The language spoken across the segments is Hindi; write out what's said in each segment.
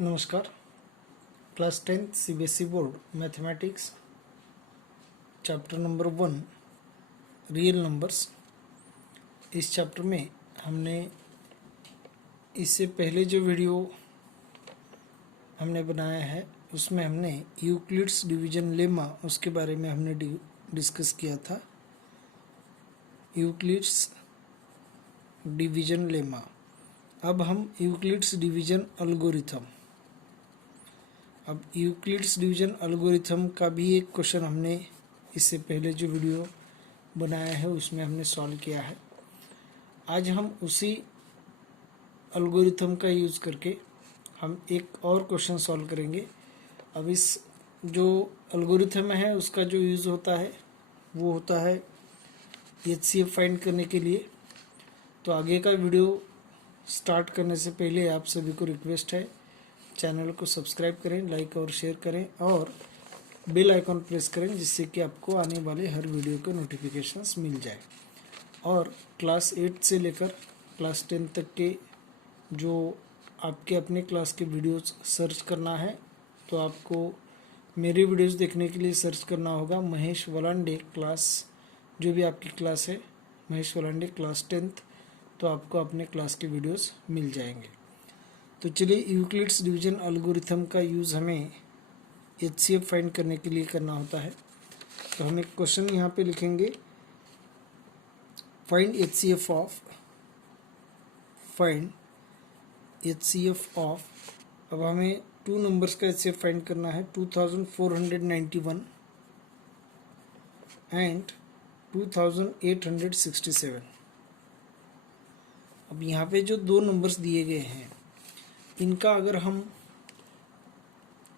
नमस्कार। Class 10th CBSE board mathematics chapter number 1 real numbers. इस चैप्टर में हमने इससे पहले जो वीडियो हमने बनाया है उसमें हमने यूक्लिड्स डिवीजन लेमा उसके बारे में हमने डिस्कस किया था। Euclid's division lemma. अब हम यूक्लिड्स डिवीजन एल्गोरिथम। अब यूक्लिड्स डिवीजन एल्गोरिथम का भी एक क्वेश्चन हमने इससे पहले जो वीडियो बनाया है उसमें हमने सॉल्व किया है। आज हम उसी एल्गोरिथम का यूज़ करके हम एक और क्वेश्चन सॉल्व करेंगे। अब इस जो एल्गोरिथम है उसका जो यूज़ होता है वो होता है एचसीएफ फाइंड करने के लिए। तो आगे का वीडियो स्टार्ट करने से पहले आप सभी को रिक्वेस्ट है, चैनल को सब्सक्राइब करें, लाइक और शेयर करें और बेल आइकॉन प्रेस करें जिससे कि आपको आने वाले हर वीडियो के नोटिफिकेशंस मिल जाए। और क्लास 8 से लेकर क्लास 10 तक के जो आपके अपने क्लास के वीडियोस सर्च करना है तो आपको मेरे वीडियोस देखने के लिए सर्च करना होगा महेश वलांडे क्लास, जो भी आपकी क्लास है महेश वलांडे क्लास 10th, तो आपको अपने क्लास के वीडियोस मिल जाएंगे। तो चलिए, यूक्लिड्स डिवीजन एल्गोरिथम का यूज़ हमें एचसीएफ फाइंड करने के लिए करना होता है। तो हम एक क्वेश्चन यहाँ पे लिखेंगे, फाइंड एचसीएफ ऑफ। अब हमें 2 नंबर्स का एचसीएफ फाइंड करना है, 2491 एंड 2867। अब यहाँ पे जो 2 नंबर्स दिए गए हैं इनका अगर हम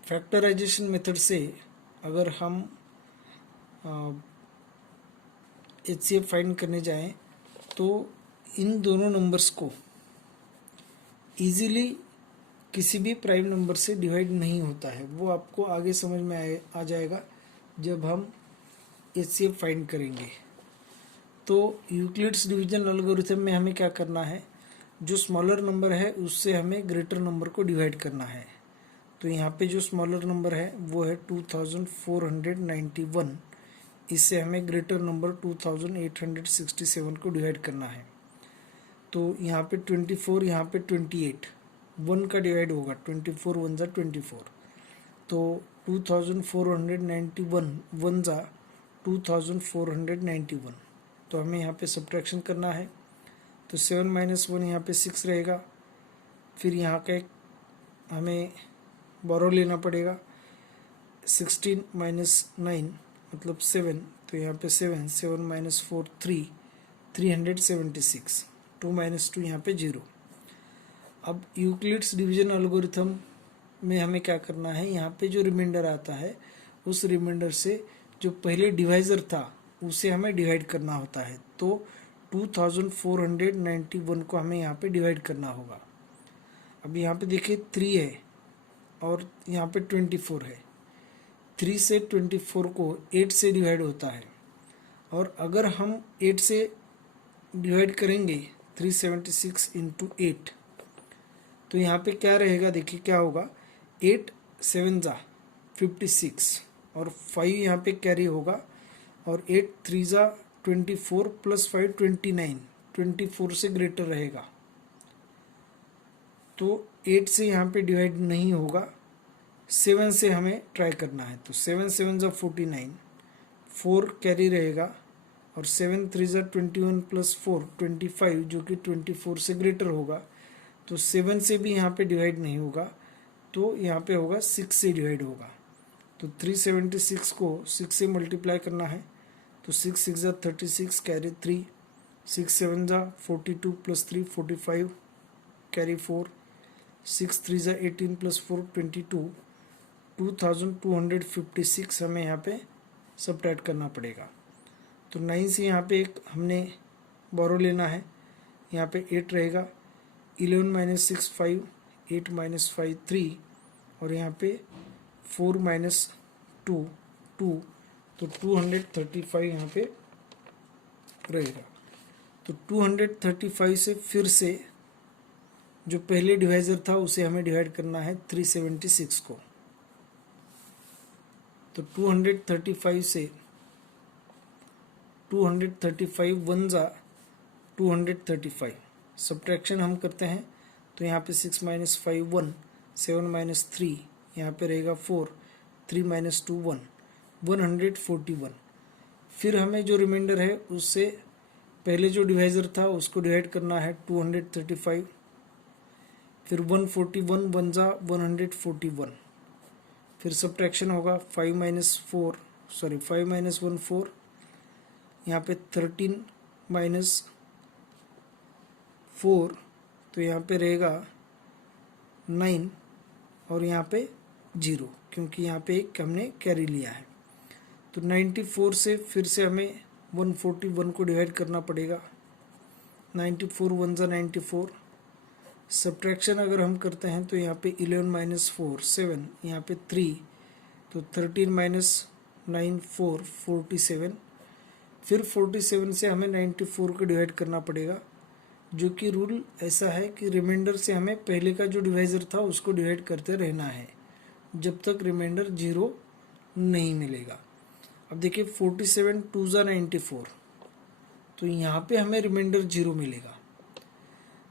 फैक्टराइजेशन मेथड से अगर हम एचसीएफ फाइंड करने जाएं तो इन दोनों नंबर्स को इजीली किसी भी प्राइम नंबर से डिवाइड नहीं होता है। वो आपको आगे समझ में आ जाएगा जब हम एचसीएफ फाइंड करेंगे। तो यूक्लिड्स डिवीजन एल्गोरिथम में हमें क्या करना है, जो स्मॉलर नंबर है उससे हमें ग्रेटर नंबर को डिवाइड करना है। तो यहाँ पे जो स्मॉलर नंबर है वो है 2491, इससे हमें ग्रेटर नंबर 2867 को डिवाइड करना है। तो यहाँ पे 24, यहाँ पे 28, 1 का डिवाइड होगा, 24 1 जा 24, तो 2491 1 जा 2491। तो हमें यहाँ पे सब्ट्रैक्शन करना है। तो 7 - 1 यहाँ पे 6 रहेगा। फिर यहाँ का एक हमें बोरो लेना पड़ेगा, 16 - 9 मतलब 7, तो यहाँ पे 7 - 4 3, 376, 2 - 2 यहाँ पे 0। अब यूक्लिड्स डिवीजन एल्गोरिथम में हमें क्या करना है, यहाँ पे जो रिमाइंडर आता है उस रिमाइंडर से जो पहले डिवाइज़र था उसे हमें डिवाइड करना होता है। तो 2491 को हमें यहाँ पे डिवाइड करना होगा। अब यहाँ पे देखिए 3 है और यहाँ पे 24 है। 3 से 24 को 8 से डिवाइड होता है, और अगर हम 8 से डिवाइड करेंगे 376 × 8, तो यहाँ पे क्या रहेगा, देखिए क्या होगा, 8 7 जा 56 और 5 यहाँ पे कैरी होगा, और 8 3 जा 24 + 5 29, 24 से ग्रेटर रहेगा। तो 8 से यहाँ पे डिवाइड नहीं होगा, 7 से हमें ट्राई करना है। तो 7 7 जा 49, 4 कैरी रहेगा, और 7 3 जा 21 + 4 25, जो कि 24 से ग्रेटर होगा। तो 7 से भी यहाँ पे डिवाइड नहीं होगा, तो यहाँ पे होगा 6 से डिवाइड होगा। तो 376 को 6 से मल्टीप्लाई करना है। तो 6 6 जा 36 कैरी 3, 6 7 जा 42 + 3 45 कैरी 4, 6 3 जा 18 + 4 22, 2256 हमें यहाँ पे सब्ट्रैक्ट करना पड़ेगा। तो 9 से यहाँ पे एक हमने बोरो लेना है, यहाँ पे 8 रहेगा, 11 - 6 5, 8 - 5 3, और यहाँ पे 4 - 2 2, तो 235 यहाँ पे रहेगा। तो 235 से फिर से जो पहले डिवाइज़र था उसे हमें डिवाइड करना है 376 को। तो 235 से 235 वन जा 235, सब्ट्रैक्शन हम करते हैं तो यहाँ पे 6 माइनस 5 1, 7 माइनस 3, यहाँ पे रहेगा 4, 3 माइनस 2 1, 141। फिर हमें जो रिमाइंडर है उससे पहले जो डिवाइज़र था उसको डिवाइड करना है 235, फिर 141 वन जा 141, फिर सब्ट्रैक्शन होगा 5 माइनस 1 4, यहाँ पे 13 माइनस 4, तो यहाँ पे रहेगा 9 और यहाँ पे 0, क्योंकि यहाँ पे एक हमने कैरी लिया है। तो 94 से फिर से हमें 141 को डिवाइड करना पड़ेगा। 94 वन जा 94, सब्ट्रैक्शन अगर हम करते हैं तो यहाँ पे 11 माइनस 4 7, यहाँ पे 3, तो 13 माइनस 9 4 47, फिर 47 से हमें 94 को डिवाइड करना पड़ेगा, जो कि रूल ऐसा है कि रिमाइंडर से हमें पहले का जो डिवाइज़र था उसको डिवाइड करते रहना है जब तक रिमाइंडर 0 नहीं मिलेगा। अब देखिए 47 2 जा 94, तो यहाँ पे हमें रिमाइंडर 0 मिलेगा।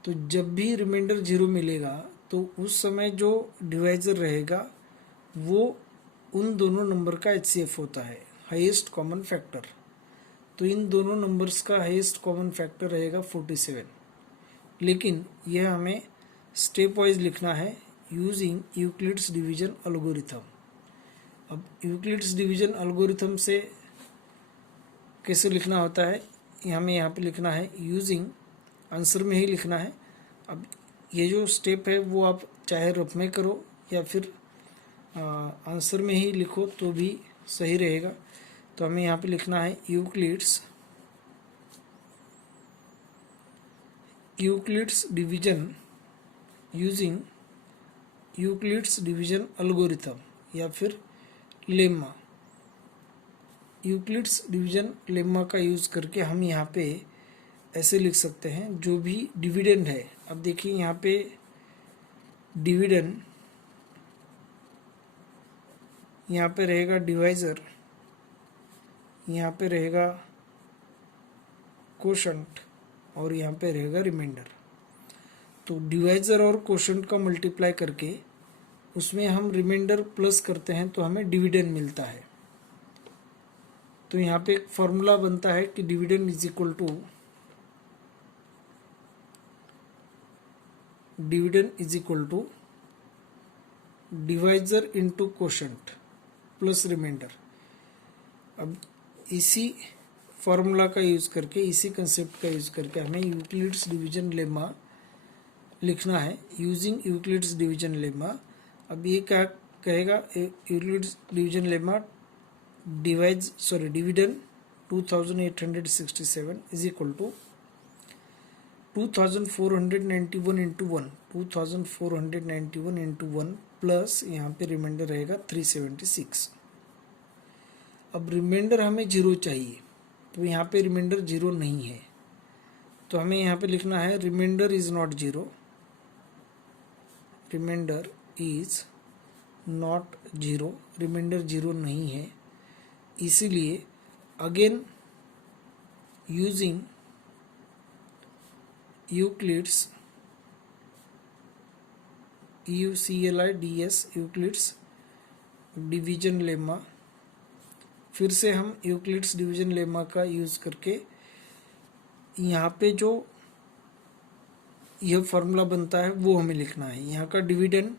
तो जब भी रिमाइंडर 0 मिलेगा तो उस समय जो डिवाइज़र रहेगा वो उन दोनों नंबर का HCF होता है, हाईएस्ट कॉमन फैक्टर। तो इन दोनों नंबर्स का हाईएस्ट कॉमन फैक्टर रहेगा 47, लेकिन यह हमें स्टेप वाइज लिखना है यूजिंग यूक्लिड्स डिवीजन एल्गोरिथम। अब यूक्लिड्स डिवीजन एल्गोरिथम से कैसे लिखना होता है, हमें यहाँ पे लिखना है यूजिंग, आंसर में ही लिखना है। अब ये जो स्टेप है वो आप चाहे रफ में करो या फिर आंसर में ही लिखो तो भी सही रहेगा। तो हमें यहाँ पे लिखना है Euclid's division using Euclid's division algorithm या फिर लेम्मा। यूक्लिड्स डिवीजन लेम्मा का यूज़ करके हम यहाँ पे ऐसे लिख सकते हैं जो भी डिविडेंड है। अब देखिए यहाँ पे डिविडेंड, यहाँ पे रहेगा डिवाइज़र, यहाँ पे रहेगा कोशंट और यहाँ पे रहेगा रिमाइंडर। तो डिवाइज़र और कोशंट का मल्टीप्लाई करके उसमें हम रिमाइंडर प्लस करते हैं तो हमें डिविडेंड मिलता है। तो यहाँ पे एक फॉर्मूला बनता है कि dividend is equal to divisor into quotient plus remainder. अब इसी फॉर्मूला का यूज़ करके, इसी कंसेप्ट का यूज़ करके हमें यूक्लिड्स डिवीजन लेमा लिखना है यूजिंग यूक्लिड्स डिवीजन लेमा। अब ये क्या कहेगा, Euclid's division lemma dividend 2867 is equal to 2491 into 1, 2491 into 1 plus यहाँ पे रिमाइंडर रहेगा 376। अब रिमाइंडर हमें 0 चाहिए, तो यहाँ पे रिमाइंडर 0 नहीं है, तो हमें यहाँ पे लिखना है remainder is not 0, remainder is not 0, remainder 0 नहीं है। इसीलिए again using Euclid's Euclid's division lemma, फिर से हम यूक्लिड्स डिवीजन लेमा का यूज़ करके यहाँ पे जो यह फॉर्मूला बनता है वो हमें लिखना है। यहाँ का dividend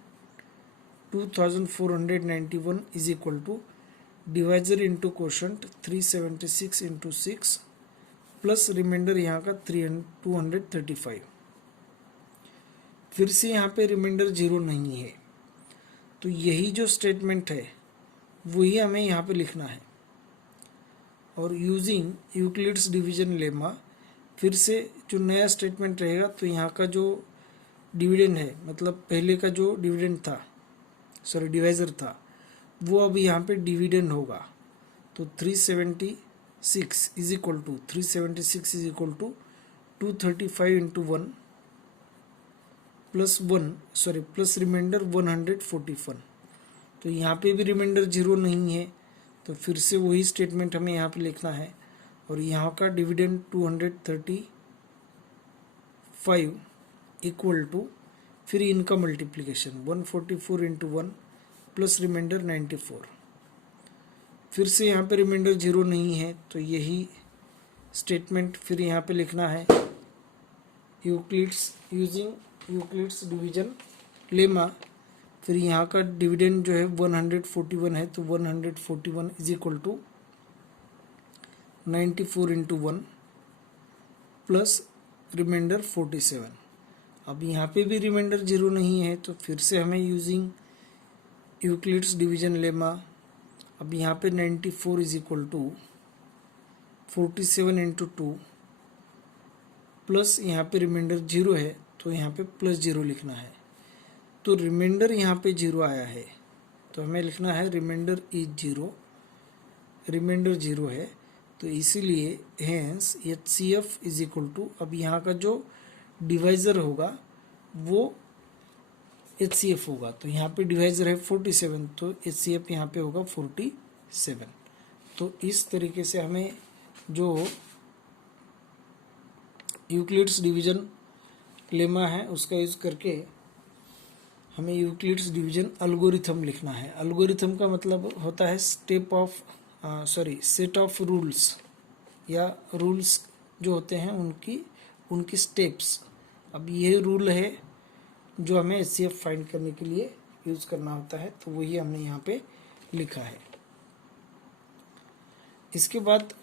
2491 is equal to divisor into quotient 376 into 6 plus remainder यहाँ का 235। फिर से यहाँ पे रिमाइंडर 0 नहीं है, तो यही जो स्टेटमेंट है वही हमें यहाँ पे लिखना है। और यूजिंग यूक्लिड्स डिवीजन लेमा, फिर से जो नया स्टेटमेंट रहेगा तो यहाँ का जो डिविडेंड है, मतलब पहले का जो डिविडेंड था, डिवाइज़र था, वो अब यहाँ पे डिविडेंड होगा। तो 376 is equal to 235 into 1 plus remainder 141। तो यहाँ पे भी रिमाइंडर 0 नहीं है, तो फिर से वही स्टेटमेंट हमें यहाँ पे लिखना है। और यहाँ का डिविडेंड 235 इक्वल टू, फिर इनका मल्टीप्लिकेशन 144 इंटू 1 प्लस रिमाइंडर 94। फिर से यहाँ पे रिमाइंडर 0 नहीं है, तो यही स्टेटमेंट फिर यहाँ पे लिखना है। यूजिंग यूक्लिड्स डिवीजन लेमा, फिर यहाँ का डिविडेंड जो है 141 है, तो 141 is equal to 94 into 1 plus remainder 47। अब यहाँ पे भी रिमाइंडर 0 नहीं है, तो फिर से हमें यूजिंग यूक्लिड्स डिवीजन लेमा, अब यहाँ पे 94 is equal to 47 into 2 plus यहाँ पे रिमाइंडर 0 है, तो यहाँ पे प्लस 0 लिखना है। तो रिमाइंडर यहाँ पे 0 आया है, तो हमें लिखना है रिमाइंडर इज 0, रिमाइंडर 0 है, तो इसीलिए hence HCF is equal to, अब यहाँ का जो डिवाइज़र होगा वो HCF होगा। तो यहाँ पे डिवाइज़र है 47, तो HCF यहाँ पे होगा 47। तो इस तरीके से हमें जो यूक्लिड्स डिवीजन लेमा है उसका यूज़ करके हमें यूक्लिड्स डिवीजन एल्गोरिथम लिखना है। एल्गोरिथम का मतलब होता है सेट ऑफ रूल्स, या रूल्स जो होते हैं उनकी स्टेप्स। अब ये रूल है जो हमें HCF फाइंड करने के लिए यूज़ करना होता है, तो वही हमने यहाँ पे लिखा है। इसके बाद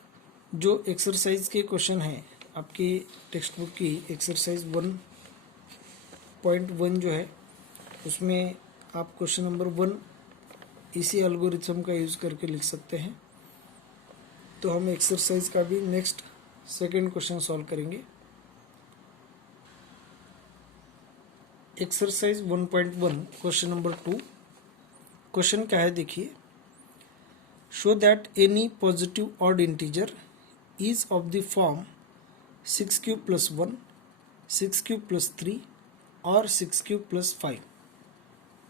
जो एक्सरसाइज के क्वेश्चन हैं आपकी टेक्स्ट बुक की एक्सरसाइज 1.1 जो है, उसमें आप क्वेश्चन नंबर 1 इसी एल्गोरिथम का यूज़ करके लिख सकते हैं। तो हम एक्सरसाइज का भी नेक्स्ट सेकंड क्वेश्चन सॉल्व करेंगे। Exercise 1.1 question number 2। क्वेश्चन क्या है देखिए, show that any positive odd integer is of the form 6 cube plus 1, 6 cube plus 3 और 6 cube plus 5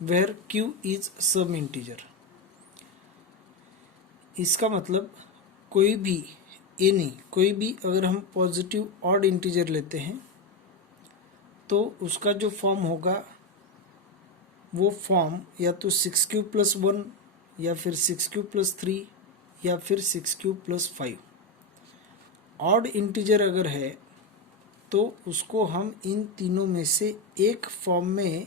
where q is some integer। इसका मतलब कोई भी अगर हम पॉजिटिव ऑड इंटीजर लेते हैं तो उसका जो फॉर्म होगा वो फॉर्म या तो 6 क्यूब प्लस 1 या फिर 6 क्यूब प्लस 3 या फिर 6 क्यूब प्लस 5। ऑड इंटीजर अगर है तो उसको हम इन तीनों में से एक फॉर्म में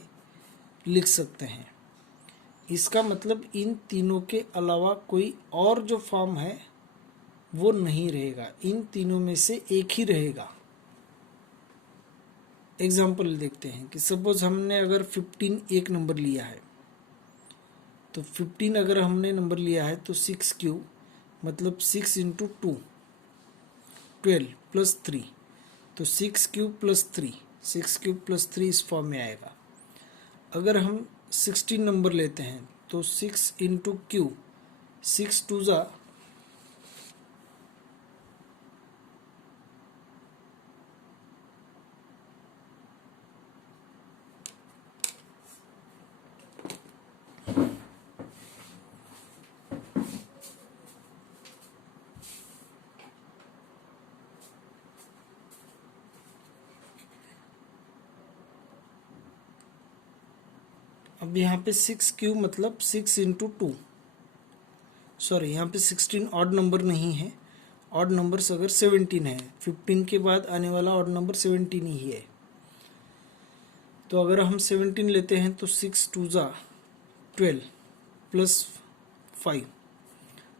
लिख सकते हैं। इसका मतलब इन तीनों के अलावा कोई और जो फॉर्म है वो नहीं रहेगा, इन तीनों में से एक ही रहेगा। एग्जाम्पल देखते हैं कि सपोज हमने अगर 15 एक नंबर लिया है, तो 15 अगर हमने नंबर लिया है तो 6 क्यूब मतलब 6 इंटू 2 12 प्लस 3, तो 6 क्यूब प्लस 3, 6 क्यूब प्लस 3 इस फॉर्म में आएगा। अगर हम 16 नंबर लेते हैं तो 6 इंटू क्यूब 6 2 ज़ा अब यहाँ पे 6 क्यूब मतलब 6 इंटू 2, सॉरी यहाँ पे 16 ऑड नंबर नहीं है। ऑड नंबर्स अगर 17 है, 15 के बाद आने वाला ऑड नंबर 17 ही है। तो अगर हम 17 लेते हैं तो 6 2 ज़ा 12 प्लस 5,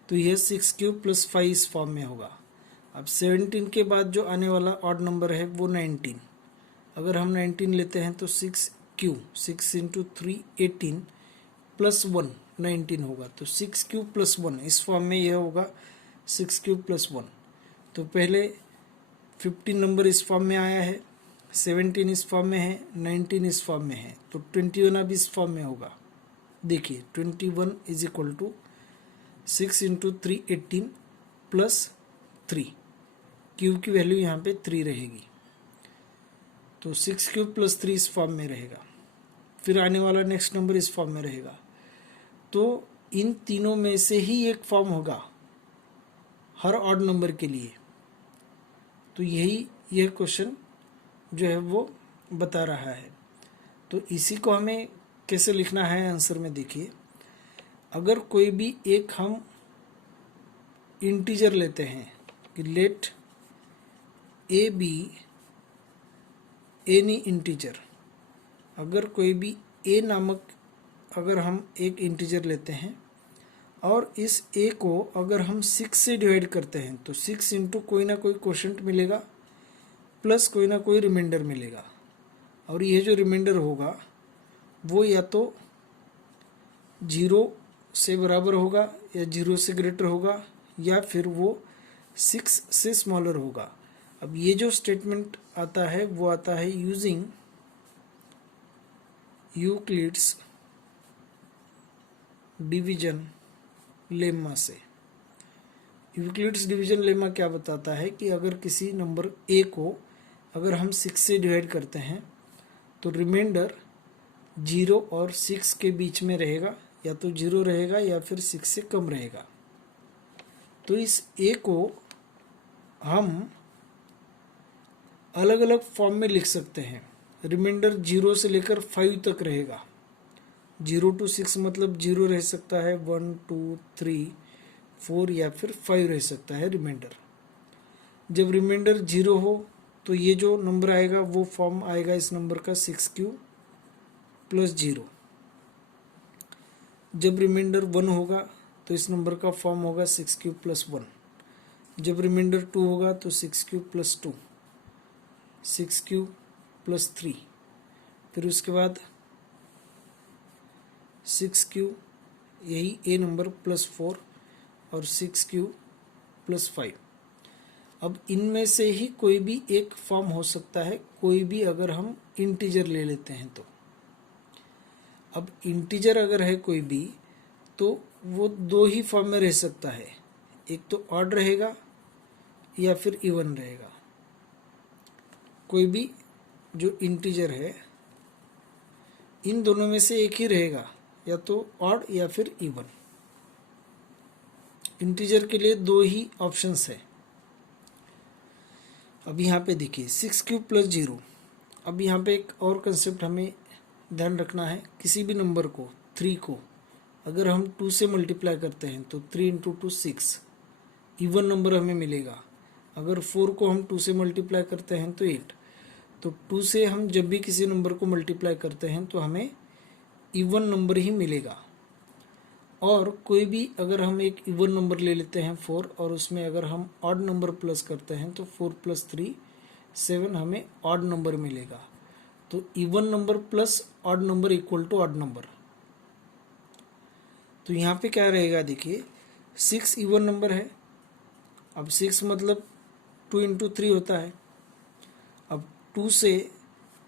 तो यह 6 क्यूब प्लस 5 इस फॉर्म में होगा। अब 17 के बाद जो आने वाला ऑड नंबर है वो 19। अगर हम 19 लेते हैं तो 6 क्यूब 6 इंटू 3 18 प्लस 1 19 होगा। तो 6 क्यूब प्लस 1 इस फॉर्म में यह होगा 6 क्यूब प्लस 1। तो पहले 15 नंबर इस फॉर्म में आया है, 17 इस फॉर्म में है, 19 इस फॉर्म में है, तो 21 अब इस फॉर्म में होगा। देखिए 21 is equal to 6 into 3 18 plus 3, cube की वैल्यू यहाँ पे 3 रहेगी। तो 6³ + 3 इस फॉर्म में रहेगा, फिर आने वाला नेक्स्ट नंबर इस फॉर्म में रहेगा। तो इन तीनों में से ही एक फॉर्म होगा हर ऑड नंबर के लिए। तो यह क्वेश्चन जो है वो बता रहा है। तो इसी को हमें कैसे लिखना है आंसर में देखिए, अगर कोई भी एक हम इंटीजर लेते हैं कि let a be any integer, अगर कोई भी ए नामक अगर हम एक इंटीजर लेते हैं और इस ए को अगर हम 6 से डिवाइड करते हैं तो 6 इंटू कोई ना कोई क्वोशंट मिलेगा प्लस कोई ना कोई रिमाइंडर मिलेगा, और यह जो रिमाइंडर होगा वो या तो 0 से बराबर होगा या 0 से ग्रेटर होगा या फिर वो 6 से स्मॉलर होगा। अब ये जो स्टेटमेंट आता है वो आता है यूजिंग यूक्लिड्स डिवीजन लेम्मा से। यूक्लिड्स डिवीजन लेम्मा क्या बताता है कि अगर किसी नंबर ए को अगर हम 6 से डिवाइड करते हैं तो रिमाइंडर 0 और 6 के बीच में रहेगा, या तो 0 रहेगा या फिर 6 से कम रहेगा। तो इस ए को हम अलग अलग फॉर्म में लिख सकते हैं। रिमाइंडर 0 से लेकर 5 तक रहेगा। 0 to 6 मतलब 0 रह सकता है, 1 2 3 4 या फिर 5 रह सकता है रिमाइंडर। जब रिमाइंडर 0 हो तो ये जो नंबर आएगा वो फॉर्म आएगा इस नंबर का 6³ + 0। जब रिमाइंडर 1 होगा तो इस नंबर का फॉर्म होगा 6³ + 1। जब रिमाइंडर 2 होगा तो 6³ + 2, 6³ + 3, फिर उसके बाद 6³ यही ए नंबर +4 और 6³ + 5। अब इनमें से ही कोई भी एक फॉर्म हो सकता है, कोई भी अगर हम इंटीजर ले लेते हैं तो। अब इंटीजर अगर है कोई भी तो वो 2 ही फॉर्म में रह सकता है, एक तो ऑड रहेगा या फिर इवन रहेगा। कोई भी जो इंटीजर है इन दोनों में से एक ही रहेगा, या तो ऑड या फिर इवन। इंटीजर के लिए 2 ही ऑप्शंस है। अब यहाँ पे देखिए 6³ + 0। अब यहाँ पे एक और कंसेप्ट हमें ध्यान रखना है, किसी भी नंबर को 3 को अगर हम 2 से मल्टीप्लाई करते हैं तो 3 × 2 6 इवन नंबर हमें मिलेगा। अगर 4 को हम 2 से मल्टीप्लाई करते हैं तो 8। तो 2 से हम जब भी किसी नंबर को मल्टीप्लाई करते हैं तो हमें इवन नंबर ही मिलेगा। और कोई भी अगर हम एक इवन नंबर ले लेते हैं 4 और उसमें अगर हम ऑड नंबर प्लस करते हैं तो 4 + 3 7 हमें ऑड नंबर मिलेगा। तो even number plus odd number equal to odd number. तो यहाँ पे क्या रहेगा देखिए, 6 इवन नंबर है। अब 6 मतलब 2 × 3 होता है। अब 2 से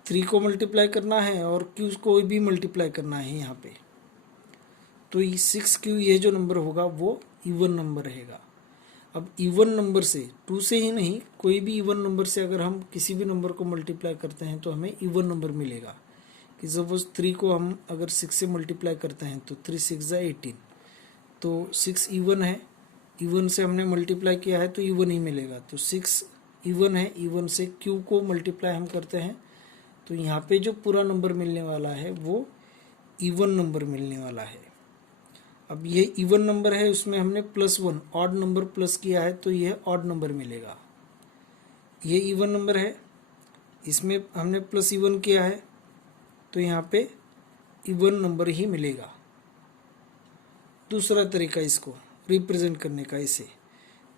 3 को मल्टीप्लाई करना है और q को भी मल्टीप्लाई करना है यहाँ पे। तो 6³ ये जो नंबर होगा वो इवन नंबर रहेगा। अब इवन नंबर से 2 से ही नहीं, कोई भी इवन नंबर से अगर हम किसी भी नंबर को मल्टीप्लाई करते हैं तो हमें इवन नंबर मिलेगा। कि सपोज 3 को हम अगर 6 से मल्टीप्लाई करते हैं तो 3 × 6 = 18। तो 6 इवन है, इवन से हमने मल्टीप्लाई किया है तो इवन ही मिलेगा। तो 6 इवन है, इवन से q को मल्टीप्लाई हम करते हैं तो यहाँ पे जो पूरा नंबर मिलने वाला है वो इवन नंबर मिलने वाला है। अब ये इवन नंबर है, उसमें हमने +1 ऑड नंबर प्लस किया है तो यह ऑड नंबर मिलेगा। ये इवन नंबर है, इसमें हमने प्लस इवन किया है तो यहाँ पे इवन नंबर ही मिलेगा। दूसरा तरीका इसको रिप्रेजेंट करने का, इसे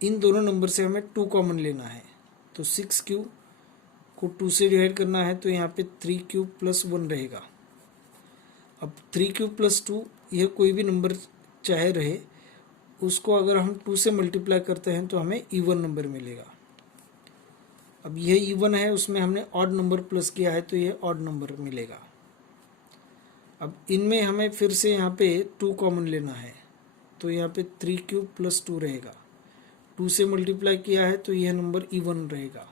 इन दोनों नंबर से हमें 2 कॉमन लेना है। तो 6³ को 2 से डिवाइड करना है तो यहाँ पे 3³ + 1 रहेगा। अब 3³ + 2 यह कोई भी नंबर चाहे रहे, उसको अगर हम 2 से मल्टीप्लाई करते हैं तो हमें इवन नंबर मिलेगा। अब यह इवन है, उसमें हमने ऑड नंबर प्लस किया है तो यह ऑड नंबर मिलेगा। अब इनमें हमें फिर से यहाँ पे 2 कॉमन लेना है तो यहाँ पे 3³ + 2 रहेगा। 2 से मल्टीप्लाई किया है तो यह नंबर इवन रहेगा।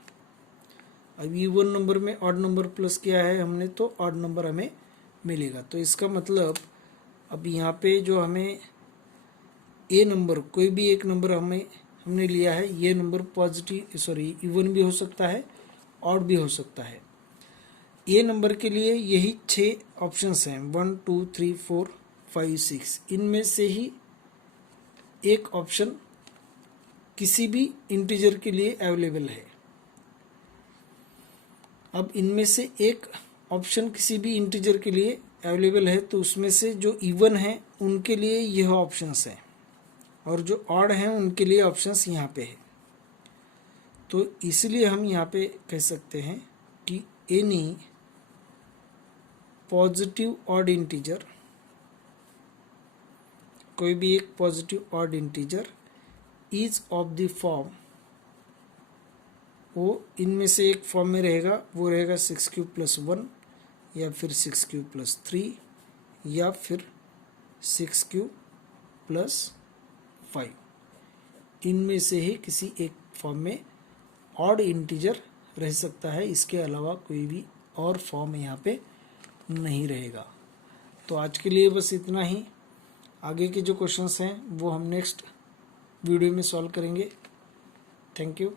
अब इवन नंबर में ऑड नंबर प्लस किया है हमने तो ऑड नंबर हमें मिलेगा। तो इसका मतलब अब यहाँ पे जो हमें ए नंबर, कोई भी एक नंबर हमने लिया है, ये नंबर इवन भी हो सकता है, ऑड भी हो सकता है। ए नंबर के लिए यही 6 ऑप्शंस हैं, 1 2 3 4 5 6। इनमें से ही एक ऑप्शन किसी भी इंटीजर के लिए अवेलेबल है। अब इनमें से एक ऑप्शन किसी भी इंटीजर के लिए अवेलेबल है तो उसमें से जो इवन है उनके लिए यह ऑप्शंस हैं और जो ऑड हैं उनके लिए ऑप्शंस यहाँ पे है। तो इसलिए हम यहाँ पे कह सकते हैं कि एनी पॉजिटिव ऑड इंटीजर, कोई भी एक positive odd integer is of the form, वो इनमें से एक फॉर्म में रहेगा, वो रहेगा 6³ + 1 या फिर 6³ + 3 या फिर 6³ + 5। इनमें से ही किसी एक फॉर्म में ऑड इंटीजर रह सकता है, इसके अलावा कोई भी और फॉर्म यहाँ पे नहीं रहेगा। तो आज के लिए बस इतना ही। आगे के जो क्वेश्चंस हैं वो हम नेक्स्ट वीडियो में सॉल्व करेंगे। Thank you.